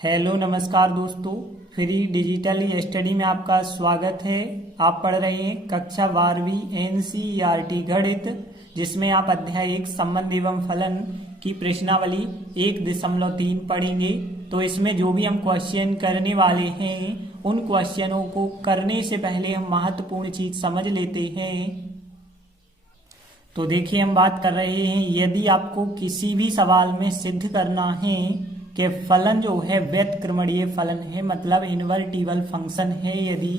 Hello नमस्कार दोस्तों, free digital study में आपका स्वागत है। आप पढ़ रहे हैं कक्षा 12वीं एनसीईआरटी गणित, जिसमें आप अध्याय 1 संबंध एवं फलन की प्रश्नावली 1.3 पढ़ेंगे। तो इसमें जो भी हम क्वेश्चन करने वाले हैं, उन क्वेश्चनों को करने से पहले हम महत्वपूर्ण चीज समझ लेते हैं। तो देखिए, हम बात कर रहे हैं, यदि आपको किसी भी सवाल में सिद्ध करना है कि फलन जो है व्युत्क्रमणीय फलन है, मतलब इन्वर्टिबल फंक्शन है यदि,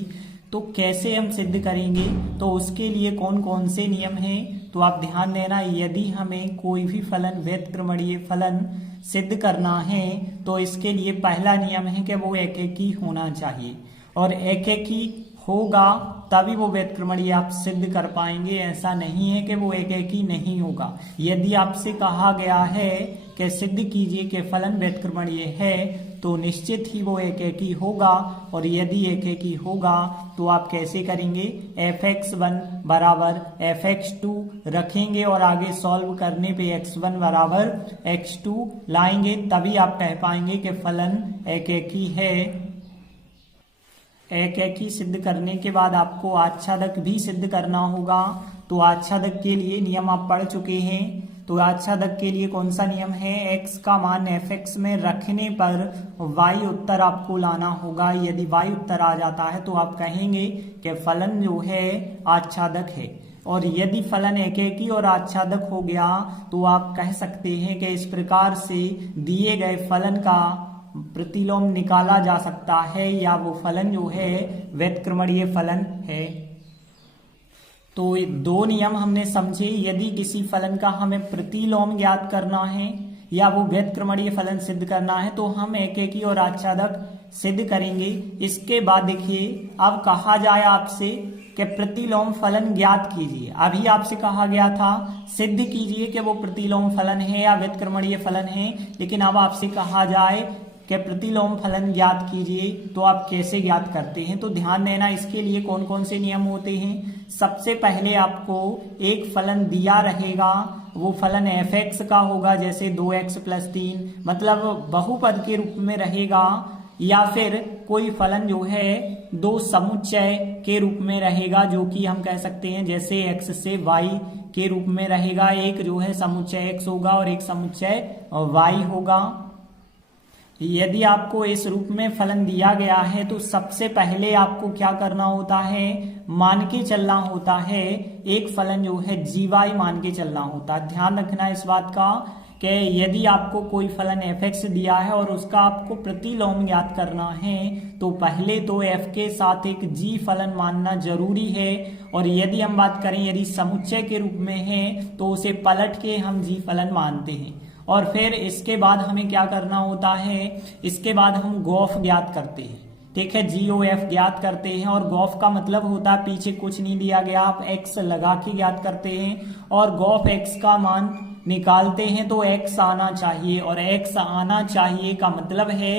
तो कैसे हम सिद्ध करेंगे, तो उसके लिए कौन कौन से नियम हैं, तो आप ध्यान देना। यदि हमें कोई भी फलन व्युत्क्रमणीय फलन सिद्ध करना है तो इसके लिए पहला नियम है कि वो एकेकी होना चाहिए, और एकेकी होगा तभी वो व्युत्क्रमणीय आप सिद्ध कर पाएंगे। ऐसा नहीं है कि वो एकेकी नहीं होगा। यदि आपसे कहा गया है कि सिद्ध कीजिए कि फलन व्युत्क्रमणीय है, तो निश्चित ही वो एकेकी होगा। और यदि एकेकी होगा तो आप कैसे करेंगे, fx1 बराबर fx2 रखेंगे और आगे सॉल्व करने पे x1 बराबर x2 लाएंगे, तभी आप कह पाएंगे कि फलन एकेकी है। एकेकी सिद्ध करने के बाद आपको आच्छादक भी सिद्ध करना होगा। तो आच्छादक के लिए नियम आप पढ़ चुके हैं। तो आच्छादक के लिए कौन सा नियम है, x का मान fx में रखने पर y उत्तर आपको लाना होगा। यदि y उत्तर आ जाता है तो आप कहेंगे कि फलन जो है आच्छादक है। और यदि फलन एकेकी और आच्छादक हो गया तो आप कह सकते हैं कि इस प्रकार से दिए गए फलन का प्रतिलोम निकाला जा सकता है, या वो फलन जो है व्युत्क्रमणीय फलन है। तो दो नियम हमने समझे। यदि किसी फलन का हमें प्रतिलोम ज्ञात करना है या वो व्युत्क्रमणीय फलन सिद्ध करना है तो हम एकेकी और आच्छादक सिद्ध करेंगे। इसके बाद देखिए, अब कहा जाए आपसे कि प्रतिलोम फलन ज्ञात कीजिए। अभी आपसे कहा गया था सिद्ध कीजिए कि वो प्रतिलोम फलन है या व्युत्क्रमणीय फलन है, लेकिन अब आपसे कहा जाए कि प्रतिलोम फलन ज्ञात कीजिए, तो आप कैसे ज्ञात करते हैं। तो ध्यान देना, इसके लिए कौन कौन से नियम होते हैं। सबसे पहले आपको एक फलन दिया रहेगा, वो फलन fx का होगा, जैसे 2x + 3, मतलब बहुपद के रूप में रहेगा, या फिर कोई फलन जो है दो समुच्चय के रूप में रहेगा, जो कि हम कह सकते हैं जैसे x से y के रूप में रहेगा। एक जो है समुच्चय x होगा और एक समुच्चय y होगा। यदि आपको इस रूप में फलन दिया गया है तो सबसे पहले आपको क्या करना होता है, मान के चलना होता है। एक फलन जो है gy मान के चलना होता है। ध्यान रखना इस बात का कि यदि आपको कोई फलन fx दिया है और उसका आपको प्रतिलोम ज्ञात करना है तो पहले तो f के साथ एक g फलन मानना जरूरी है। और यदि हम बात करें, यदि समुच्चय के रूप में है तो उसे पलट के हम g फलन मानते हैं। और फिर इसके बाद हमें क्या करना होता है, इसके बाद हम गॉफ ज्ञात करते हैं। ठीक है, GOF ज्ञात करते हैं, और गॉफ का मतलब होता है पीछे कुछ नहीं दिया गया, आप x लगा के ज्ञात करते हैं और गॉफ x का मान निकालते हैं तो x आना चाहिए। और x आना चाहिए का मतलब है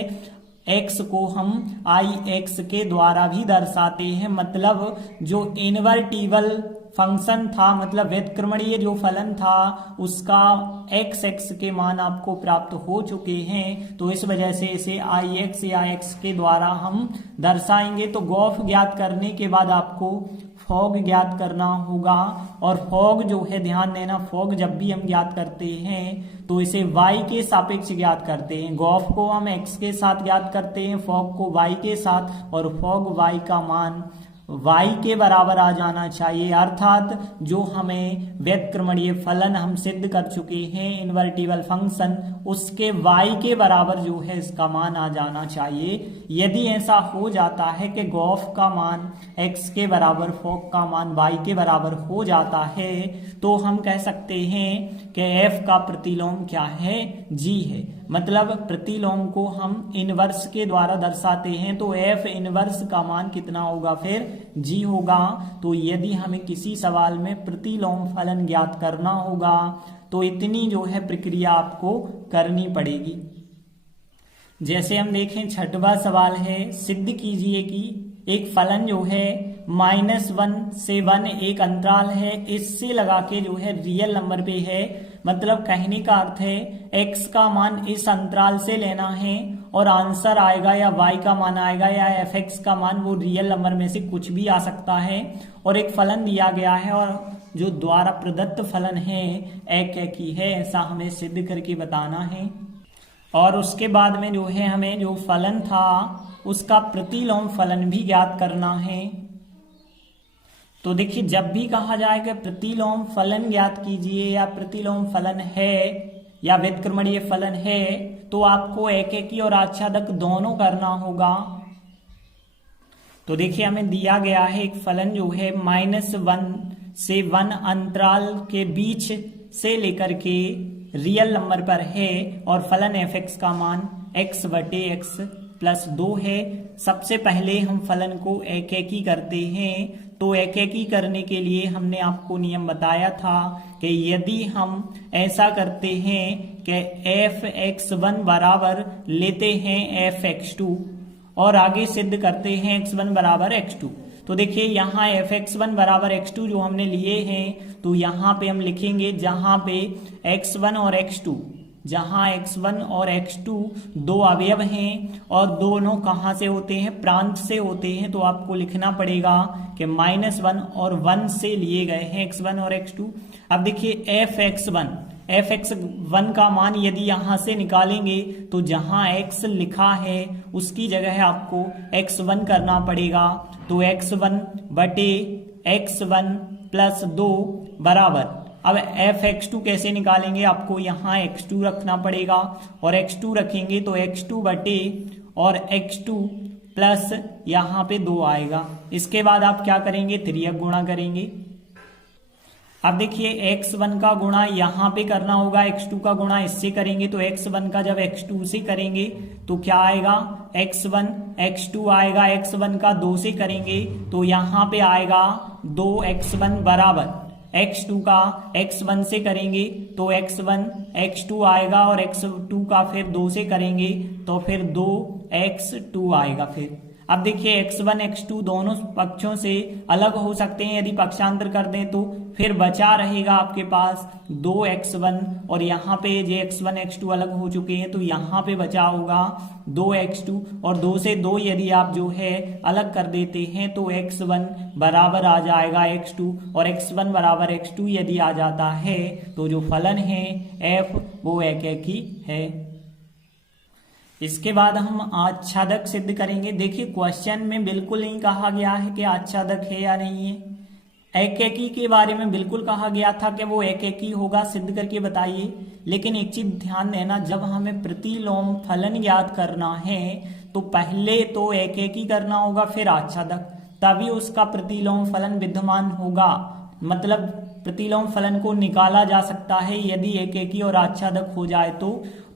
x को हम ix के द्वारा भी दर्शाते हैं, मतलब जो इन्वर्टिबल फंक्शन था, मतलब व्युत्क्रमणीय जो फलन था, उसका x के मान आपको प्राप्त हो चुके हैं। तो इस वजह से इसे ix या x के द्वारा हम दर्शाएंगे। तो गॉफ ज्ञात करने के बाद आपको फॉग ज्ञात करना होगा। और फॉग जो है, ध्यान देना, फॉग जब भी हम ज्ञात करते हैं तो इसे y के सापेक्ष ज्ञात करते हैं। गॉफ को हम x के साथ ज्ञात करते हैं, फॉग को y के साथ, और फॉग y का मान y के बराबर आ जाना चाहिए। अर्थात जो हमें व्युत्क्रमणीय फलन हम सिद्ध कर चुके हैं इन्वर्टिबल फंक्शन, उसके y के बराबर जो है इसका मान आ जाना चाहिए। यदि ऐसा हो जाता है कि गॉफ का मान x के बराबर, फॉग का मान y के बराबर हो जाता है, तो हम कह सकते हैं कि f का प्रतिलोम क्या है, g है। मतलब प्रतिलोम को हम इनवर्स के द्वारा दर्शाते हैं, तो f इनवर्स का मान कितना होगा, फिर g होगा। तो यदि हमें किसी सवाल में प्रतिलोम फलन ज्ञात करना होगा तो इतनी जो है प्रक्रिया आपको करनी पड़ेगी। जैसे हम देखें, छठवां सवाल है, सिद्ध कीजिए कि एक फलन जो है -1 से 1 एक अंतराल है, इससे लगा के जो है रियल नंबर पे है मतलब कहने का अर्थ है x का मान इस अंतराल से लेना है और आंसर आएगा या y का मान आएगा या fx का मान, वो रियल नंबर में से कुछ भी आ सकता है। और एक फलन दिया गया है और जो द्वारा प्रदत्त फलन है एकैकी है, ऐसा हमें सिद्ध करके बताना है। और उसके बाद में जो है हमें जो फलन था उसका प्रतिलोम फलन भी ज्ञात करना है। तो देखिए, जब भी कहा जाए कि प्रतिलोम फलन ज्ञात कीजिए या प्रतिलोम फलन है या व्युत्क्रमणीय फलन है, तो आपको एकैकी और आच्छादक दोनों करना होगा। तो देखिए, हमें दिया गया है एक फलन जो है -1 से 1 अंतराल के बीच से लेकर के रियल नंबर पर है और फलन fx का मान x/x+2 है। सबसे पहले हम फलन को एकैकी करते हैं। तो एकैकी करने के लिए हमने आपको नियम बताया था कि यदि हम ऐसा करते हैं कि fx1 बराबर लेते हैं fx2 और आगे सिद्ध करते हैं x1 बराबर x2, तो देखिए यहाँ fx1 बराबर x2 जो हमने लिए हैं, तो यहाँ पे हम लिखेंगे जहाँ पे x1 और x2, जहाँ x1 और x2 दो अवयव हैं और दोनों कहाँ से होते हैं, प्रांत से होते हैं। तो आपको लिखना पड़ेगा कि -1 और 1 से लिए गए हैं x1 और x2। अब देखिए fx1 का मान यदि यहाँ से निकालेंगे तो जहाँ x लिखा है उसकी जगह आपको x1 करना पड़ेगा। तो x1/x1+2 बराबर, अब fx2 कैसे निकालेंगे, आपको यहाँ x2 रखना पड़ेगा और x2 रखेंगे तो x2 और x2 प्लस यहाँ पे 2 आएगा। इसके बाद आप क्या करेंगे, तिर्यक गुणा करेंगे। अब देखिए x1 का गुणा यहाँ पे करना होगा, x2 का गुणा इससे करेंगे। तो x1 का जब x2 से करेंगे तो क्या आएगा, x1 x2 आएगा। x1 का 2 से करेंगे तो यहाँ पे आएगा 2x1 बराबर, x2 का x1 से करेंगे तो x1 x2 आएगा और x2 का फिर 2 से करेंगे तो फिर 2x2 आएगा। फिर अब देखिए x1 x2 दोनों पक्षों से अलग हो सकते हैं, यदि पक्षांतर कर दें तो फिर बचा रहेगा आपके पास 2x1 और यहाँ पे ये x1 x2 अलग हो चुके हैं तो यहाँ पे बचा होगा 2x2 और 2 से 2 यदि आप जो है अलग कर देते हैं तो x1 बराबर आ जाएगा x2 और x1 बराबर x2 यदि आ जाता है तो जो फलन है f वो एकैकी है। इसके बाद हम आच्छादक सिद्ध करेंगे। देखिए, क्वेश्चन में बिल्कुल नहीं कहा गया है कि आच्छादक है या नहीं है। एकैकी के बारे में बिल्कुल कहा गया था कि वो एकैकी होगा, सिद्ध करके बताइए। लेकिन एक चीज ध्यान देना, जब हमें प्रतिलोम फलन ज्ञात करना है तो पहले तो एकैकी करना होगा, फिर आच्छादक, तभी उसका प्रतिलोम फलन विद्यमान होगा। मतलब प्रतिलोम फलन को निकाला जा सकता है यदि एकैकी और आच्छादक हो जाए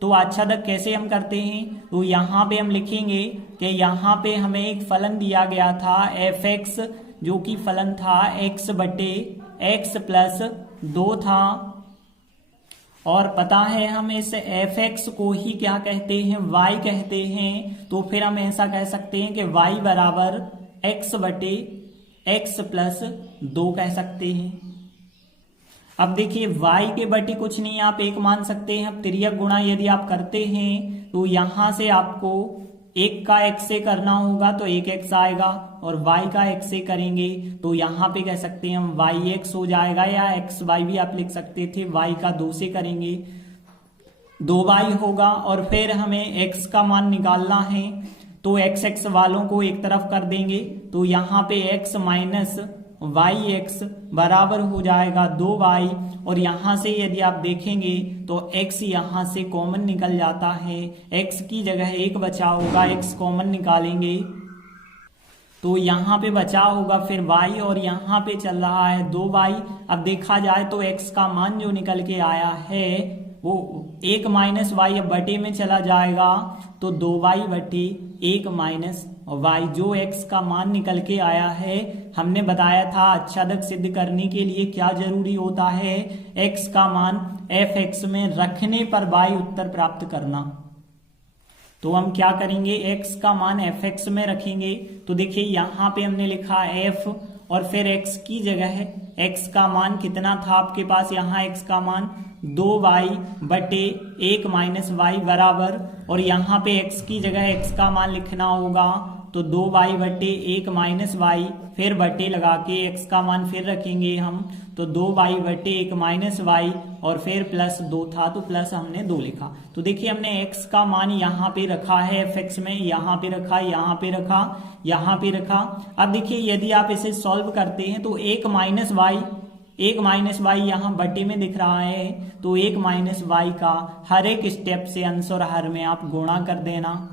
तो आच्छादक कैसे हम करते हैं, तो यहाँ पे हम लिखेंगे कि यहाँ पे हमें एक फलन दिया गया था fx, जो कि फलन था x/x+2 था और पता है हम इस fx को ही क्या कहते हैं, y कहते हैं। तो फिर हम ऐसा कह सकते हैं कि y बराबर x/x+2 कह सकते हैं। अब देखिए, y के बटे कुछ नहीं, आप 1 मान सकते हैं। अब तिर्यक गुणा यदि आप करते हैं तो यहां से आपको 1 का x से करना होगा तो 1x आएगा और y का x से करेंगे तो यहाँ पे कह सकते हैं हम yx हो जाएगा, या xy भी आप लिख सकते थे। y का 2 से करेंगे 2y होगा और फिर हमें x का मान निकालना है तो x वालों को एक तरफ कर देंगे तो यहाँ पे x माइनस yx बराबर हो जाएगा 2y और यहाँ से यदि आप देखेंगे तो x यहाँ से कॉमन निकल जाता है, x की जगह 1 बचा होगा, x कॉमन निकालेंगे तो यहाँ पे बचा होगा फिर y और यहाँ पे चल रहा है 2y। अब देखा जाए तो x का मान जो निकल के आया है वो 1 माइनस y अब बटे में चला जाएगा तो 2y/1 माइनस y, जो x का मान निकल के आया है। हमने बताया था आच्छादक सिद्ध करने के लिए क्या जरूरी होता है, x का मान fx में रखने पर y उत्तर प्राप्त करना। तो हम क्या करेंगे, x का मान fx में रखेंगे। तो देखिए यहाँ पे हमने लिखा f और फिर x की जगह x का मान कितना था आपके पास, यहाँ x का मान 2y बटे 1 माइनस वाई बराबर, और यहाँ पे x की जगह x का मान लिखना होगा, तो 2y बटे 1 माइनस वाई, फिर बटे लगा के x का मान फिर रखेंगे हम, तो 2y बटे 1 माइनस वाई और फिर प्लस 2 था तो प्लस हमने 2 लिखा। तो देखिए हमने x का मान यहाँ पे रखा है fx में, यहाँ पे रखा, यहाँ पे रखा, यहाँ पे रखा। अब देखिए यदि आप इसे सॉल्व करते हैं तो 1 माइनस वाई यहाँ बटे में दिख रहा है, तो 1 माइनस वाई का हर एक स्टेप से अंश और हर में आप गुणा कर देना।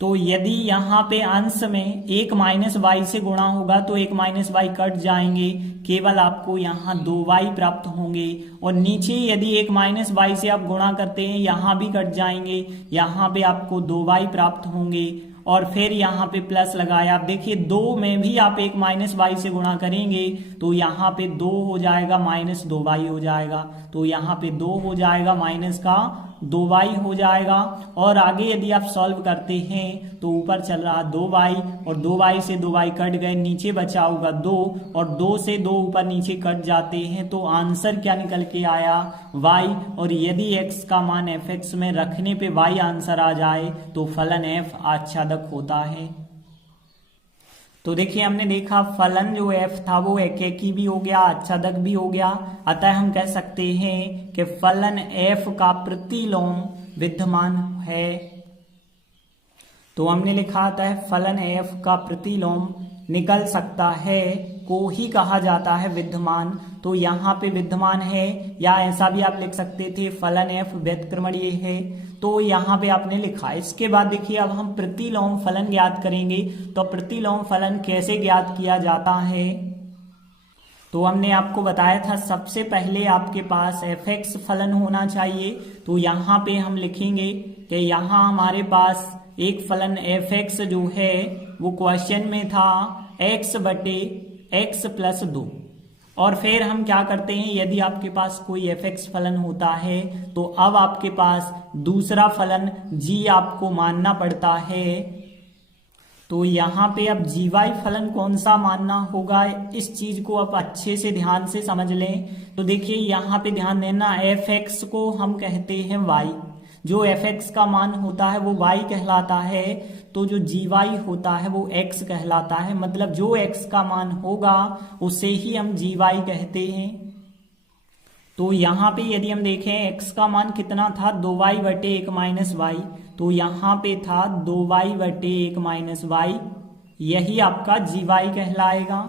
तो यदि यहाँ पे अंश में 1 माइनस वाई से गुणा होगा तो 1 माइनस वाई कट जाएंगे, केवल आपको यहाँ 2y प्राप्त होंगे, और नीचे यदि 1 माइनस वाई से आप गुणा करते हैं यहाँ भी कट जाएंगे, यहाँ पे आपको 2y प्राप्त होंगे, और फिर यहाँ पे प्लस लगाया। आप देखिए 2 में भी आप 1 माइनस वाई से गुणा करेंगे तो यहाँ पे 2 हो जाएगा माइनस 2y हो जाएगा, तो यहाँ पे 2 हो जाएगा माइनस का 2y हो जाएगा। और आगे यदि आप सॉल्व करते हैं तो ऊपर चल रहा 2y, और 2y से 2y कट गए, नीचे बचा होगा 2, और 2 से 2 ऊपर नीचे कट जाते हैं, तो आंसर क्या निकल के आया y। और यदि x का मान fx में रखने पे y आंसर आ जाए तो फलन f आच्छादक होता है। तो देखिए हमने देखा फलन जो f था वो एकेकी भी हो गया, आच्छादक भी हो गया, अतः हम कह सकते हैं कि फलन f का प्रतिलोम विद्यमान है। तो हमने लिखा था फलन f का प्रतिलोम निकल सकता है को ही कहा जाता है विद्यमान। तो यहाँ पे विद्यमान है, या ऐसा भी आप लिख सकते थे फलन f व्युत्क्रमणीय है, तो यहाँ पे आपने लिखा। इसके बाद देखिए अब हम प्रतिलोम फलन ज्ञात करेंगे। तो प्रतिलोम फलन कैसे ज्ञात किया जाता है, तो हमने आपको बताया था सबसे पहले आपके पास fx फलन होना चाहिए। तो यहाँ पे हम लिखेंगे कि यहाँ हमारे पास एक फलन fx जो है वो क्वेश्चन में था x बटे x प्लस 2, और फिर हम क्या करते हैं, यदि आपके पास कोई fx फलन होता है तो अब आपके पास दूसरा फलन g आपको मानना पड़ता है। तो यहाँ पे अब gy फलन कौन सा मानना होगा, इस चीज को आप अच्छे से ध्यान से समझ लें। तो देखिए यहाँ पे ध्यान देना, fx को हम कहते हैं y, जो fx का मान होता है वो y कहलाता है, तो जो gy होता है वो x कहलाता है। मतलब जो x का मान होगा उसे ही हम gy कहते हैं। तो यहाँ पे यदि हम देखें x का मान कितना था, 2y बटे 1 माइनस वाई, तो यहाँ पे था 2y बटे 1 माइनस वाई, यही आपका gy कहलाएगा।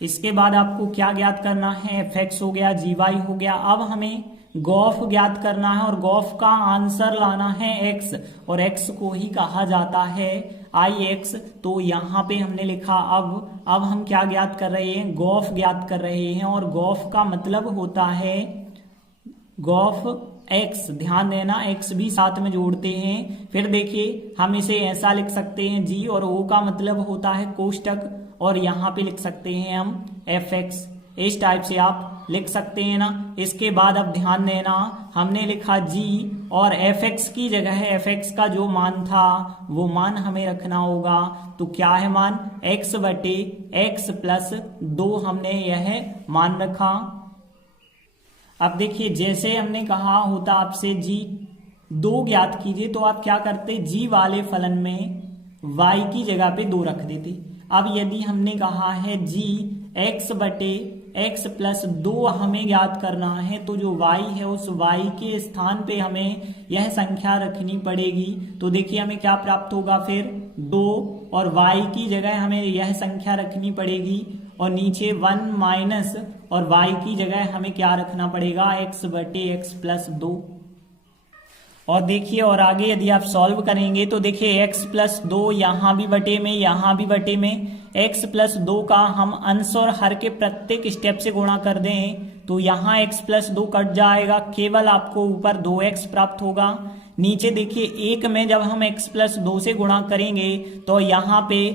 इसके बाद आपको क्या ज्ञात करना है, fx हो गया, gy हो गया। अब हमें गॉफ ज्ञात करना है, और गॉफ का आंसर लाना है x, और x को ही कहा जाता है ix। तो यहाँ पे हमने लिखा अब हम क्या ज्ञात कर रहे हैं, गॉफ ज्ञात कर रहे हैं, और गॉफ का मतलब होता है गॉफ x। ध्यान देना x भी साथ में जोड़ते हैं। फिर देखिए हम इसे ऐसा लिख सकते हैं g, और o का मतलब होता है कोष्टक, और यहाँ पे लिख सकते हैं हम fx। इस टाइप से आप लिख सकते हैं ना। इसके बाद अब ध्यान देना, हमने लिखा g, और fx की जगह fx का जो मान था वो मान हमें रखना होगा। तो क्या है मान, x बटे x प्लस 2 हमने यह मान रखा। अब देखिए जैसे हमने कहा होता आपसे g 2 ज्ञात कीजिए, तो आप क्या करते, g वाले फलन में y की जगह पे 2 रख देते। अब यदि हमने कहा है g x बटे x प्लस 2 हमें ज्ञात करना है, तो जो y है उस y के स्थान पे हमें यह संख्या रखनी पड़ेगी। तो देखिए हमें क्या प्राप्त होगा, फिर 2, और y की जगह हमें यह संख्या रखनी पड़ेगी, और नीचे 1 माइनस, और y की जगह हमें क्या रखना पड़ेगा, x बटे x प्लस 2। और देखिए और आगे यदि आप सॉल्व करेंगे तो देखिए x प्लस 2 यहाँ भी बटे में, यहाँ भी बटे में, x प्लस 2 का हम अंश और हर के प्रत्येक स्टेप से गुणा कर दें तो यहाँ x प्लस 2 कट जाएगा, केवल आपको ऊपर 2x प्राप्त होगा। नीचे देखिए 1 में जब हम x प्लस 2 से गुणा करेंगे तो यहाँ पे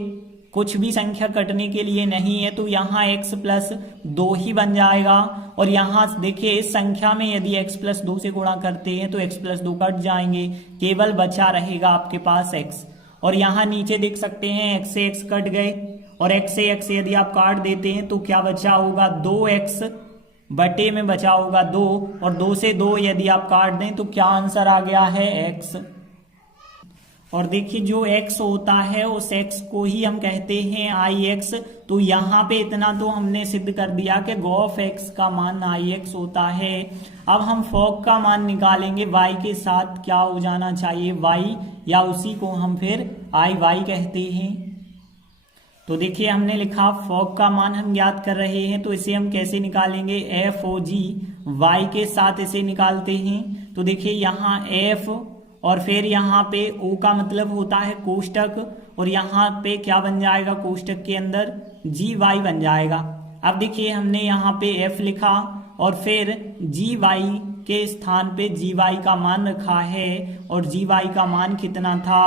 कुछ भी संख्या कटने के लिए नहीं है, तो यहाँ x प्लस 2 ही बन जाएगा। और यहाँ देखिए इस संख्या में यदि x प्लस 2 से गुणा करते हैं तो x प्लस 2 कट जाएंगे, केवल बचा रहेगा आपके पास x। और यहाँ नीचे देख सकते हैं x से x कट गए, और x से x यदि आप काट देते हैं तो क्या बचा होगा, 2x बटे में बचा होगा 2, और 2 से 2 यदि आप काट दें तो क्या आंसर आ गया है x। और देखिए जो x होता है उस x को ही हम कहते हैं ix। तो यहाँ पे इतना तो हमने सिद्ध कर दिया कि गॉफ x का मान ix होता है। अब हम फॉग का मान निकालेंगे, y के साथ क्या हो जाना चाहिए y, या उसी को हम फिर iy कहते हैं। तो देखिए हमने लिखा फॉग का मान हम ज्ञात कर रहे हैं, तो इसे हम कैसे निकालेंगे, FOG y के साथ इसे निकालते हैं। तो देखिए यहाँ f और फिर यहाँ पे O का मतलब होता है कोष्टक, और यहाँ पे क्या बन जाएगा कोष्टक के अंदर GY बन जाएगा। अब देखिए हमने यहाँ पे F लिखा और फिर GY के स्थान पे GY का मान रखा है, और GY का मान कितना था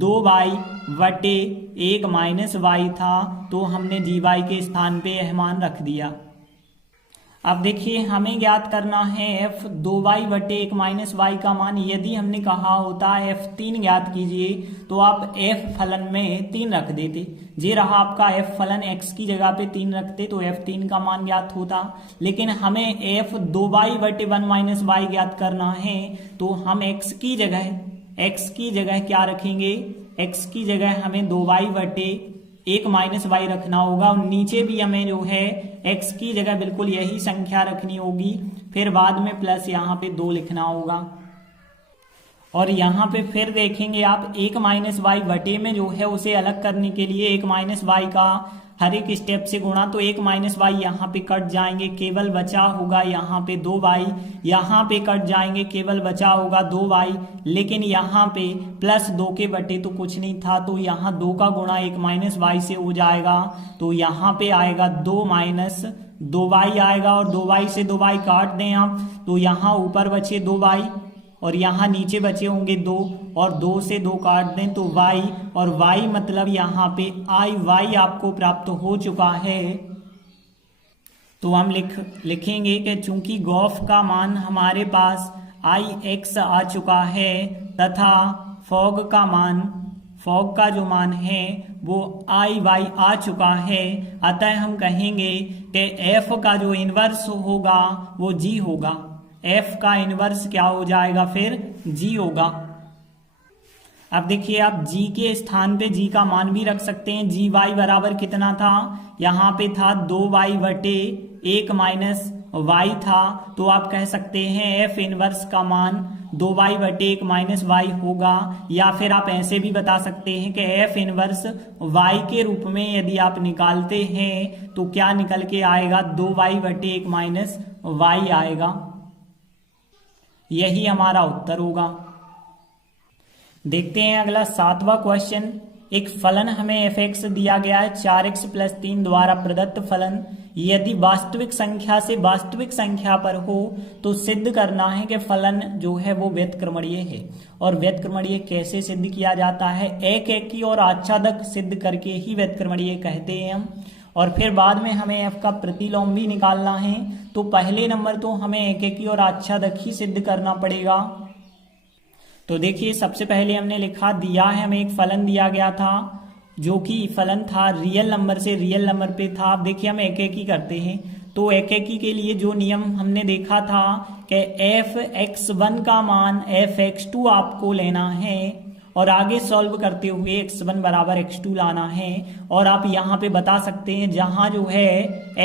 2y बटे 1 माइनस y था, तो हमने GY के स्थान पे यह मान रख दिया। अब देखिए हमें ज्ञात करना है f 2y बटे 1 माइनस y का मान। यदि हमने कहा होता f 3 ज्ञात कीजिए तो आप f फलन में 3 रख देते, ये रहा आपका f फलन, x की जगह पे 3 रखते तो f 3 का मान ज्ञात होता। लेकिन हमें f 2y बटे 1 माइनस y ज्ञात करना है, तो हम x की जगह क्या रखेंगे, x की जगह हमें 2y बटे 1 माइनस y रखना होगा, और नीचे भी हमें जो है x की जगह बिल्कुल यही संख्या रखनी होगी, फिर बाद में प्लस यहाँ पे 2 लिखना होगा। और यहाँ पे फिर देखेंगे आप 1 माइनस वाई बटे में जो है उसे अलग करने के लिए 1 माइनस वाई का हर एक स्टेप से गुणा, तो 1 माइनस वाई यहाँ पे कट जाएंगे, केवल बचा होगा यहाँ पे 2y, यहाँ पे कट जाएंगे, केवल बचा होगा 2y, लेकिन यहाँ पे प्लस 2 के बटे तो कुछ नहीं था, तो यहाँ 2 का गुणा 1 माइनस वाई से हो जाएगा, तो यहाँ पे आएगा 2 माइनस 2y आएगा, और 2y से 2y काट दें आप तो यहाँ ऊपर बचे 2y और यहाँ नीचे बचे होंगे 2, और 2 से 2 काट दें तो y, और y मतलब यहाँ पे y आपको प्राप्त हो चुका है। तो हम लिखेंगे कि चूंकि गॉफ का मान हमारे पास ix आ चुका है तथा फॉग का जो मान है वो iy आ चुका है, अतः हम कहेंगे कि f का जो इनवर्स होगा वो g होगा। f का इनवर्स क्या हो जाएगा, फिर g होगा। अब देखिए आप g के स्थान पे g का मान भी रख सकते हैं। gy बराबर कितना था, यहाँ पे था 2y बटे 1 माइनस y था, तो आप कह सकते हैं f इनवर्स का मान 2y बटे 1 माइनस y होगा, या फिर आप ऐसे भी बता सकते हैं कि f इनवर्स y के रूप में यदि आप निकालते हैं तो क्या निकल के आएगा, 2y बटे 1 माइनस y आएगा। यही हमारा उत्तर होगा। देखते हैं अगला 7वां क्वेश्चन। एक फलन हमें f(x) दिया गया है 4x + 3 द्वारा प्रदत्त फलन यदि वास्तविक संख्या से वास्तविक संख्या पर हो तो सिद्ध करना है कि फलन जो है वो व्यतक्रमणीय है। और व्यतक्रमणीय कैसे सिद्ध किया जाता है, एक एकी और आच्छादक सिद्ध करके ही व्यतक्रमणीय कहते हैं हम। और फिर बाद में हमें f का प्रतिलोम भी निकालना है, तो पहले नंबर तो हमें एक एकी और आच्छादक ही सिद्ध करना पड़ेगा। तो देखिए सबसे पहले हमने लिखा दिया है, हमें एक फलन दिया गया था जो कि फलन था रियल नंबर से रियल नंबर पे था। अब देखिए हम एक एकी करते हैं, तो एक एकी के लिए जो नियम हमने देखा था कि f(x1) का मान f(x2) आपको लेना है, और आगे सॉल्व करते हुए x1 बराबर x2 लाना है। और आप यहाँ पे बता सकते हैं जहाँ जो है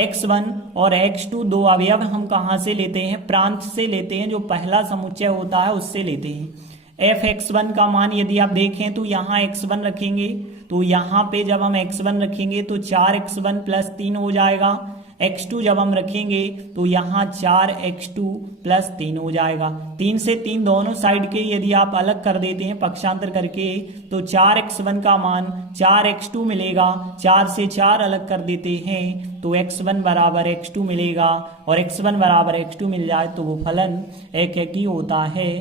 x1 और x2 दो अवयव हम कहाँ से लेते हैं, प्रांत से लेते हैं, जो पहला समुच्चय होता है उससे लेते हैं। f(x1) का मान यदि आप देखें तो यहाँ x1 रखेंगे, तो यहाँ पे जब हम x1 रखेंगे तो 4x1 + 3 हो जाएगा। x2 जब हम रखेंगे तो यहाँ 4x2 + 3 हो जाएगा। 3 से 3 दोनों साइड के यदि आप अलग कर देते हैं पक्षांतर करके तो 4x1 का मान 4x2 मिलेगा। 4 से 4 अलग कर देते हैं तो x1 बराबर x2 मिलेगा, और x1 बराबर x2 मिल जाए तो वो फलन एक एकी होता है।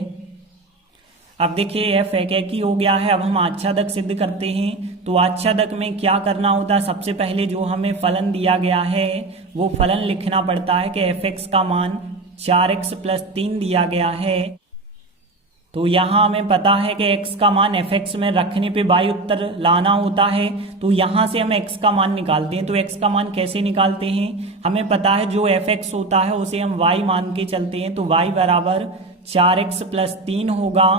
अब देखिए f एक एकी हो गया है। अब हम आच्छादक सिद्ध करते हैं, तो आच्छादक में क्या करना होता है, सबसे पहले जो हमें फलन दिया गया है वो फलन लिखना पड़ता है कि f(x) का मान 4x + 3 दिया गया है। तो यहाँ हमें पता है कि x का मान fx में रखने पे y उत्तर लाना होता है। तो यहाँ से हम x का मान निकालते हैं। तो x का मान कैसे निकालते हैं, हमें पता है जो fx होता है उसे हम y मान के चलते हैं। तो y बराबर 4x + 3 होगा।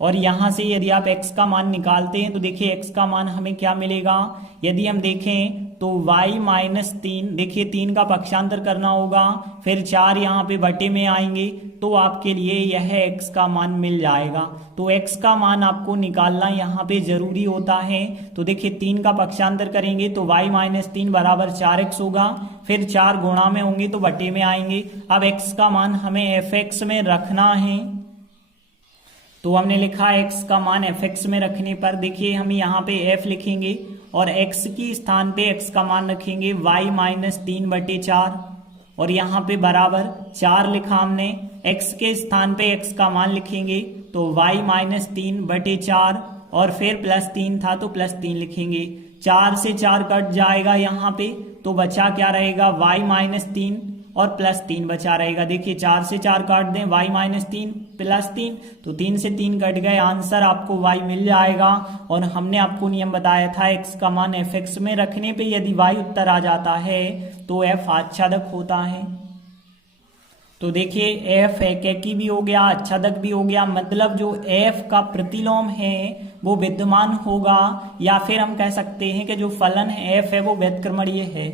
और यहाँ से यदि आप x का मान निकालते हैं तो देखिए x का मान हमें क्या मिलेगा। यदि हम देखें तो y - 3, देखिए 3 का पक्षांतर करना होगा, फिर 4 यहाँ पे बटे में आएंगे, तो आपके लिए यह x का मान मिल जाएगा। तो x का मान आपको निकालना यहाँ पे जरूरी होता है। तो देखिए 3 का पक्षांतर करेंगे तो y - 3 बराबर 4x होगा, फिर 4 गुणा में होंगे तो बटे में आएंगे। अब x का मान हमें fx में रखना है। तो हमने लिखा x का मान fx में रखने पर देखिए हम यहाँ पे f लिखेंगे और x की स्थान पे x का मान रखेंगे y - 3/4 और यहाँ पे बराबर 4 लिखा हमने। x के स्थान पे x का मान लिखेंगे तो y - 3/4 और फिर +3 था तो +3 लिखेंगे। 4 से 4 कट जाएगा यहाँ पे, तो बचा क्या रहेगा y - 3 और +3 बचा रहेगा। देखिए 4 से 4 काट दें, y - 3 +3, तो 3 से 3 कट गए, आंसर आपको y मिल जाएगा। और हमने आपको नियम बताया था x का मान fx में रखने पे यदि y उत्तर आ जाता है तो f आच्छादक होता है। तो देखिए f एकैकी भी हो गया, आच्छादक भी हो गया, मतलब जो f का प्रतिलोम है वो विद्यमान होगा, या फिर हम कह सकते हैं कि जो फलन f है वो व्युत्क्रमणीय है।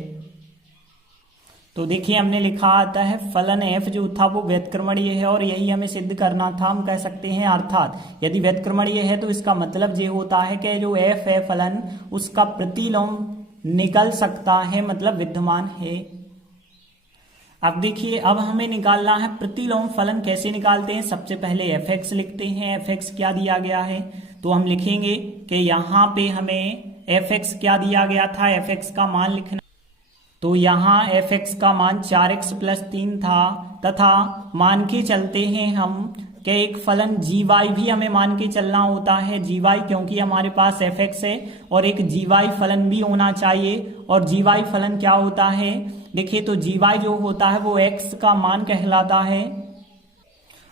तो देखिए हमने लिखा आता है फलन f जो था वो व्युत्क्रमणीय है और यही हमें सिद्ध करना था। हम कह सकते हैं अर्थात यदि व्युत्क्रमणीय है तो इसका मतलब ये होता है कि जो f है फलन उसका प्रतिलोम निकल सकता है, मतलब विद्यमान है। अब देखिए अब हमें निकालना है प्रतिलोम फलन। कैसे निकालते हैं, सबसे पहले fx लिखते हैं। fx क्या दिया गया है, तो हम लिखेंगे कि यहाँ पे हमें fx क्या दिया गया था, fx का मान लिखना। तो यहाँ fx का मान 4x + 3 था, तथा मान के चलते हैं हम कि एक फलन gy भी हमें मान के चलना होता है। gy क्योंकि हमारे पास fx है और एक gy फलन भी होना चाहिए। और gy फलन क्या होता है, देखिए तो gy जो होता है वो x का मान कहलाता है।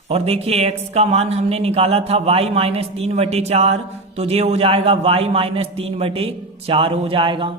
और देखिए x का मान हमने निकाला था y - 3/4, तो ये हो जाएगा y - 3/4 हो जाएगा।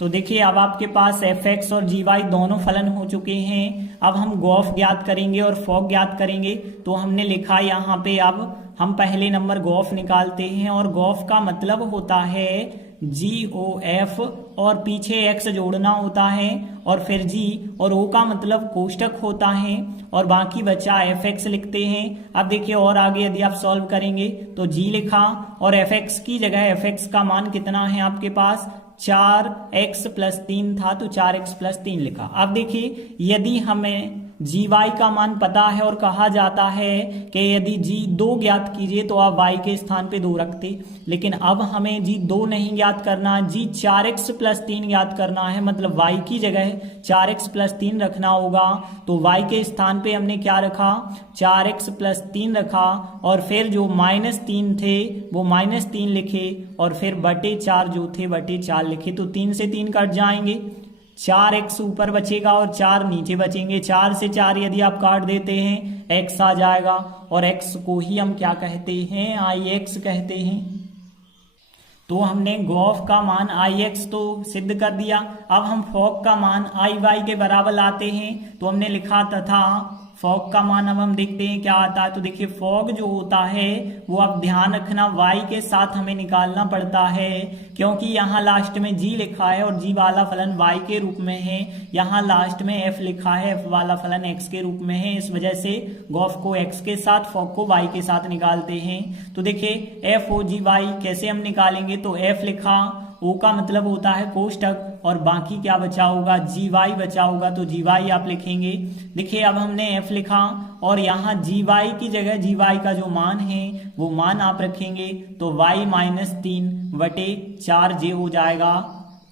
तो देखिए अब आपके पास fx और gy दोनों फलन हो चुके हैं। अब हम गॉफ ज्ञात करेंगे और फॉक ज्ञात करेंगे। तो हमने लिखा यहाँ पे, अब हम पहले नंबर गॉफ निकालते हैं और गॉफ का मतलब होता है GOF और पीछे x जोड़ना होता है और फिर g और o का मतलब कोष्टक होता है और बाकी बचा fx लिखते हैं। अब देखिए और आगे यदि आप सॉल्व करेंगे तो g लिखा और fx की जगह fx का मान कितना है आपके पास 4x + 3 था, तो 4x + 3 लिखा। अब देखिए यदि हमें gy का मान पता है और कहा जाता है कि यदि g 2 ज्ञात कीजिए तो आप y के स्थान पे 2 रखते, लेकिन अब हमें g 2 नहीं ज्ञात करना, g 4x + 3 ज्ञात करना है, मतलब y की जगह 4x + 3 रखना होगा। तो y के स्थान पे हमने क्या रखा, 4x + 3 रखा और फिर जो -3 थे वो -3 लिखे और फिर /4 जो थे /4 लिखे। तो 3 से 3 कट जाएंगे, 4x ऊपर बचेगा और 4 नीचे बचेंगे। 4 से 4 यदि आप काट देते हैं x आ जाएगा और x को ही हम क्या कहते हैं, ix कहते हैं। तो हमने गॉफ का मान ix तो सिद्ध कर दिया। अब हम फॉक का मान iy के बराबर लाते हैं। तो हमने लिखा तथा फॉक का मान अब हम देखते हैं क्या आता है। तो देखिए फॉक जो होता है वो अब ध्यान रखना y के साथ हमें निकालना पड़ता है, क्योंकि यहाँ लास्ट में g लिखा है और g वाला फलन y के रूप में है, यहाँ लास्ट में f लिखा है, f वाला फलन x के रूप में है। इस वजह से गॉफ को x के साथ, फॉक को y के साथ निकालते हैं। तो देखिए f o g y कैसे हम निकालेंगे, तो f लिखा, o का मतलब होता है कोष्टक और बाकी क्या बचा होगा, gy बचा होगा, तो gy आप लिखेंगे। देखिए अब हमने f लिखा और यहाँ gy की जगह gy का जो मान है वो मान आप रखेंगे, तो y - 3/4 j हो जाएगा।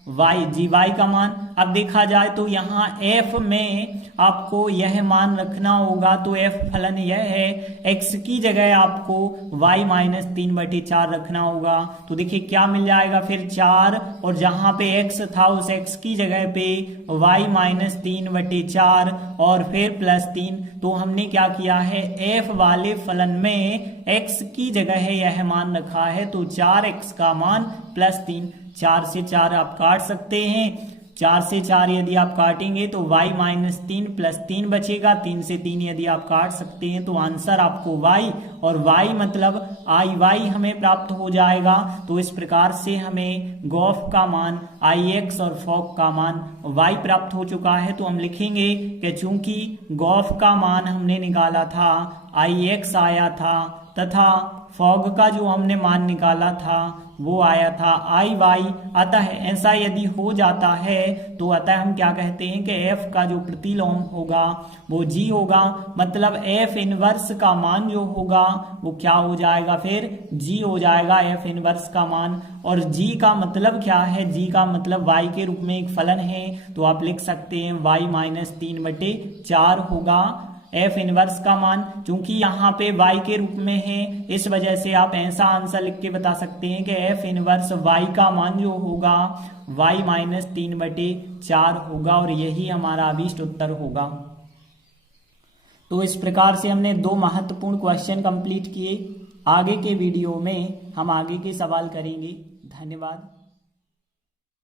y, जी y का मान। अब देखा जाए तो यहाँ f में आपको यह मान रखना होगा, तो f फलन यह है, x की जगह आपको y माइनस 3/4 रखना होगा। तो देखिए क्या मिल जाएगा फिर 4, और जहां पे x था उस x की जगह पे y माइनस 3/4 और फिर प्लस 3। तो हमने क्या किया है, f वाले फलन में x की जगह यह मान रखा है, तो 4x का मान प्लस 3। 4 से 4 आप काट सकते हैं, 4 से 4 यदि आप काटेंगे तो y माइनस 3 प्लस 3 बचेगा, 3 से 3 यदि आप काट सकते हैं तो आंसर आपको y और y मतलब i हमें प्राप्त हो जाएगा। तो इस प्रकार से हमें गॉफ का मान ix और फॉग का मान y प्राप्त हो चुका है। तो हम लिखेंगे कि चूंकि गॉफ का मान हमने निकाला था ix आया था तथा फॉग का जो हमने मान निकाला था वो आया था iy, अतः ऐसा यदि हो जाता है तो अतः हम क्या कहते हैं कि f का जो प्रतिलोम होगा वो g होगा, मतलब f इनवर्स का मान जो होगा वो क्या हो जाएगा, फिर g हो जाएगा f इनवर्स का मान। और g का मतलब क्या है, g का मतलब y के रूप में एक फलन है, तो आप लिख सकते हैं y माइनस 3/4 होगा f इनवर्स का मान। चूंकि यहाँ पे y के रूप में है इस वजह से आप ऐसा आंसर लिख के बता सकते हैं कि f इनवर्स y का मान जो होगा y माइनस 3/4 होगा, और यही हमारा अभीष्ट उत्तर होगा। तो इस प्रकार से हमने 2 महत्वपूर्ण क्वेश्चन कंप्लीट किए। आगे के वीडियो में हम आगे के सवाल करेंगे। धन्यवाद।